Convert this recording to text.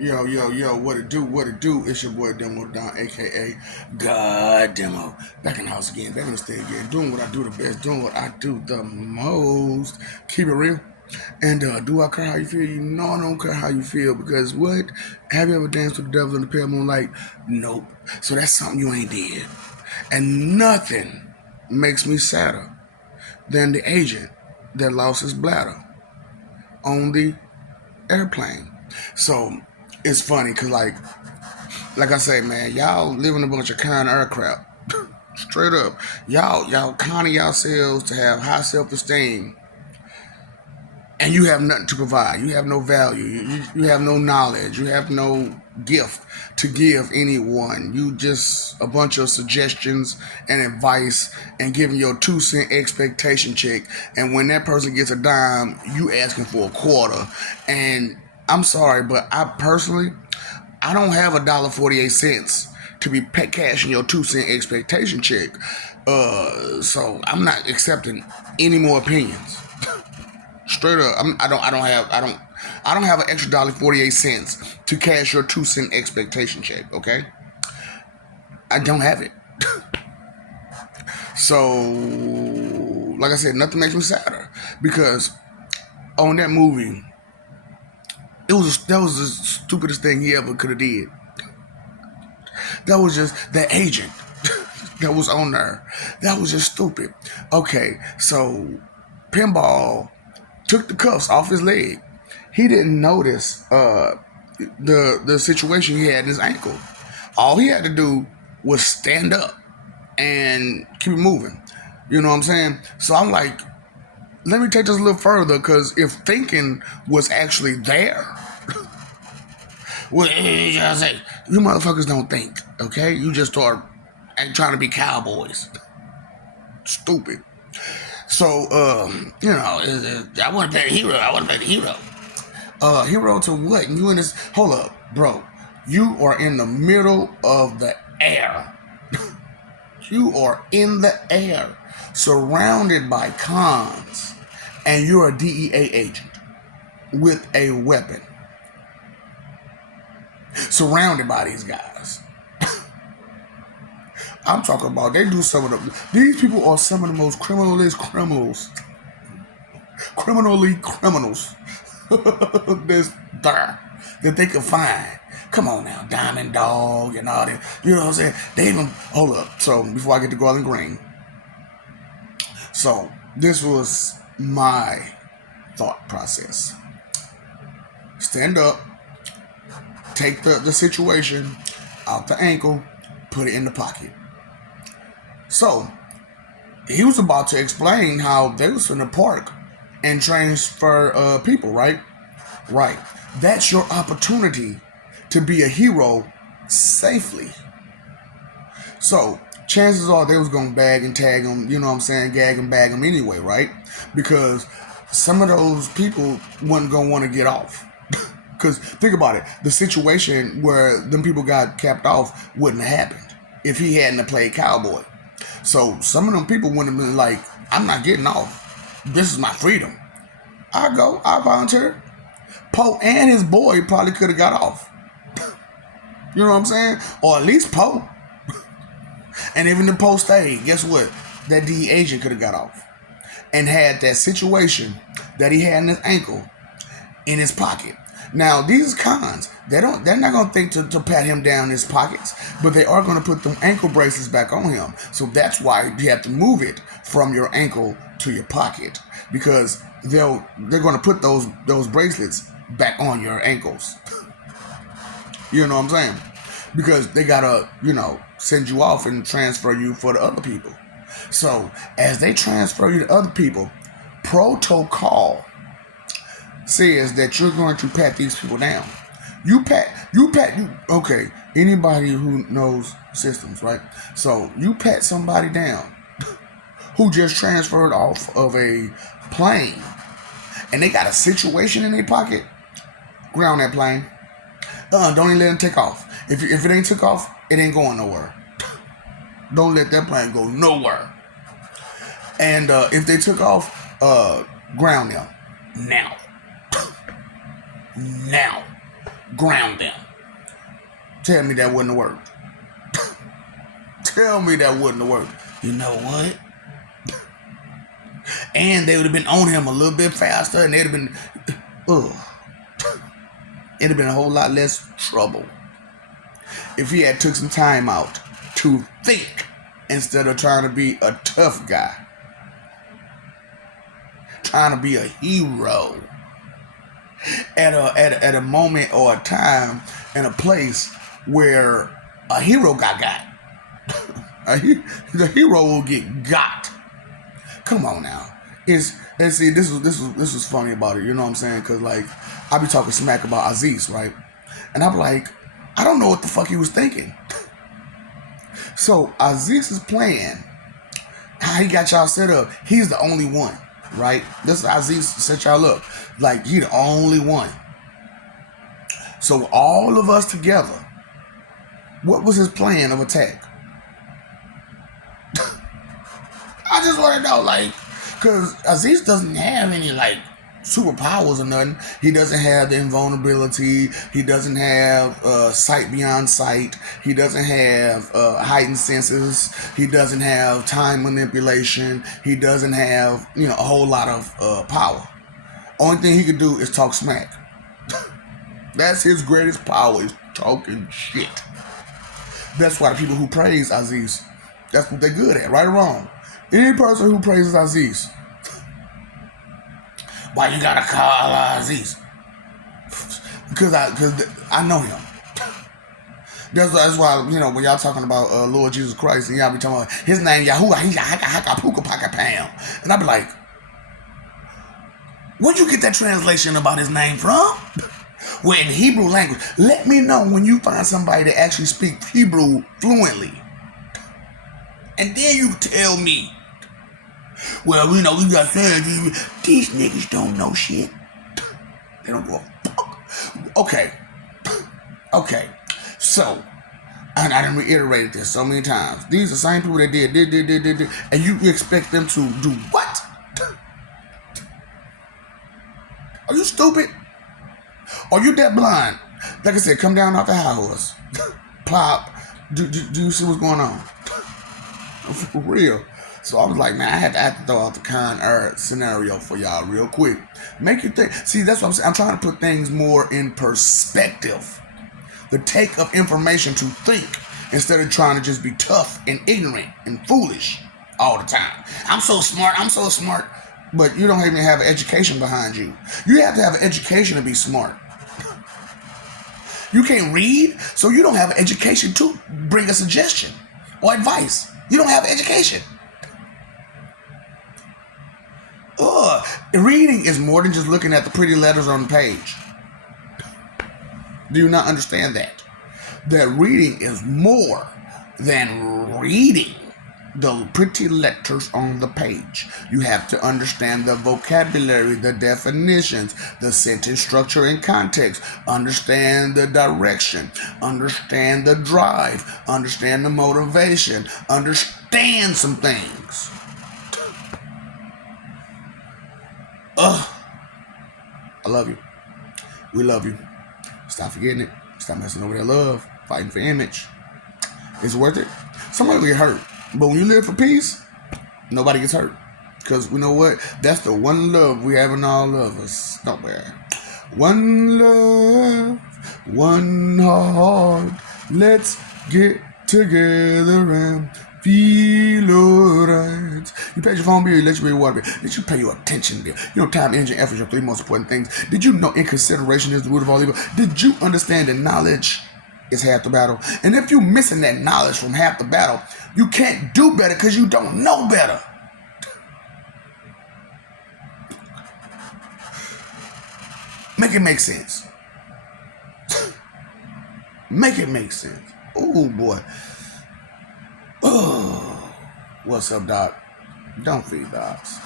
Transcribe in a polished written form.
Yo, yo, yo, what it do, what it do? It's your boy Demo Don, aka God Demo. Back in the house again, back in the state again, doing what I do the best, doing what I do the most. Keep it real. And do I care how you feel? You know I don't care how you feel because what? Have you ever danced with the devil in the pale moonlight? Nope. So that's something you ain't did. And nothing makes me sadder than the agent that lost his bladder on the airplane. So it's funny because like I say, man, y'all live in a bunch of kind aircraft. Straight up. Y'all conning yourselves to have high self-esteem and you have nothing to provide. You have no value. You have no knowledge. You have no gift to give anyone. You just a bunch of suggestions and advice and giving your 2 cent expectation check. And when that person gets a dime, you asking for a quarter. And I'm sorry, but I don't have $1.48 to be cashing your 2 cent expectation check. So I'm not accepting any more opinions. Straight up, I don't have an extra $1.48 to cash your 2 cent expectation check. Okay, I don't have it. So, like I said, nothing makes me sadder because on that movie, that was the stupidest thing he ever could have did. That was just that agent that was on there. That was just stupid. Okay, so Pinball took the cuffs off his leg. He didn't notice the situation he had in his ankle. All he had to do was stand up and keep it moving. You know what I'm saying? So I'm like, let me take this a little further because if thinking was actually there, well, you motherfuckers don't think, okay? You just start trying to be cowboys. Stupid. So, I want to play the hero. I want to play the hero. Hero to what? You in this? Hold up, bro. You are in the middle of the air. You are in the air, surrounded by cons, and you're a DEA agent with a weapon, surrounded by these guys. I'm talking about they do some of the. These people are some of the most criminally criminals this there that they could find. Come on now, Diamond Dog and all that. You know what I'm saying? They even hold up. So before I get to Garland Green, so this was my thought process. Stand up, take the situation out the ankle, put it in the pocket. So he was about to explain how they was in the park and transfer people, right? Right. That's your opportunity to be a hero safely. So chances are they was gonna bag and tag them, you know what I'm saying, gag and bag them anyway, right? Because some of those people wasn't gonna want to get off. Because think about it, the situation where them people got capped off wouldn't have happened if he hadn't played cowboy. So some of them people wouldn't have been like, I'm not getting off. This is my freedom. I volunteer. Poe and his boy probably could have got off. You know what I'm saying? Or at least Poe. And even if Poe stayed, guess what? That DE agent could have got off. And had that situation that he had in his ankle in his pocket. Now, these cons, they're not gonna think to pat him down in his pockets, but they are gonna put them ankle braces back on him. So that's why you have to move it from your ankle to your pocket. Because they're gonna put those bracelets back on your ankles. You know what I'm saying? Because they gotta, send you off and transfer you for the other people. So as they transfer you to other people, protocol says that you're going to pat these people down. Okay, anybody who knows systems, right? So you pat somebody down who just transferred off of a plane and they got a situation in their pocket, ground that plane. Don't even let them take off. If it ain't took off, it ain't going nowhere. Don't let that plane go nowhere. And if they took off, ground them now. Now. ground them. Tell me that wouldn't have worked. Tell me that wouldn't have worked. You know what? And they would have been on him a little bit faster, and they'd have been, it'd have been a whole lot less trouble if he had took some time out to think instead of trying to be a tough guy, trying to be a hero at a moment or a time and a place where a hero got. The hero will get got. Come on now. And see, this was funny about it. You know what I'm saying? Because like I be talking smack about Aziz, right? And I'm like, I don't know what the fuck he was thinking. So Aziz's plan, how he got y'all set up, he's the only one, right? This is how Aziz set y'all up. Like he the only one. So all of us together, what was his plan of attack? I just want to know, like, because Aziz doesn't have any, like, superpowers or nothing. He doesn't have the invulnerability. He doesn't have sight beyond sight. He doesn't have heightened senses. He doesn't have time manipulation. He doesn't have, a whole lot of power. Only thing he could do is talk smack. That's his greatest power, is talking shit. That's why the people who praise Aziz, that's what they're good at, right or wrong. Any person who praises Aziz, why you gotta call Aziz? Because I know him. That's why, when y'all talking about Lord Jesus Christ and y'all be talking about his name, Yahuwah, he's haka puka paka pam. And I be like, where'd you get that translation about his name from? Well, in Hebrew language, let me know when you find somebody that actually speaks Hebrew fluently. And then you tell me, well, we got said these niggas don't know shit. They don't give a fuck. Okay. So, and I done reiterated this so many times. These are the same people that did, and you expect them to do what? Are you stupid? Are you that blind? Like I said, come down off the high horse. Plop. Do you see what's going on? For real. So I was like, man, I had to throw out the Con Air scenario for y'all real quick. Make you think. See, that's what I'm saying. I'm trying to put things more in perspective. The take of information to think instead of trying to just be tough and ignorant and foolish all the time. I'm so smart. But you don't even have an education behind you. You have to have an education to be smart. You can't read, so you don't have an education to bring a suggestion or advice. You don't have an education. Reading is more than just looking at the pretty letters on the page. Do you not understand that? That reading is more than reading the pretty letters on the page. You have to understand the vocabulary, the definitions, the sentence structure and context, understand the direction, understand the drive, understand the motivation, understand some things. I love you. We love you. Stop forgetting it. Stop messing over that love. Fighting for image. It's worth it. Somebody will get hurt. But when you live for peace, nobody gets hurt. Because we know what? That's the one love we have in all of us. Nowhere. One love, one heart. Let's get together and feel alright. You paid your phone bill, you let your water bill. Did you pay your attention bill? You know, time, energy, and effort are your three most important things. Did you know inconsideration is the root of all evil? Did you understand that knowledge is half the battle? And if you're missing that knowledge from half the battle, you can't do better because you don't know better. Make it make sense. Make it make sense. Oh boy. Oh, what's up, Doc? Don't feed dogs.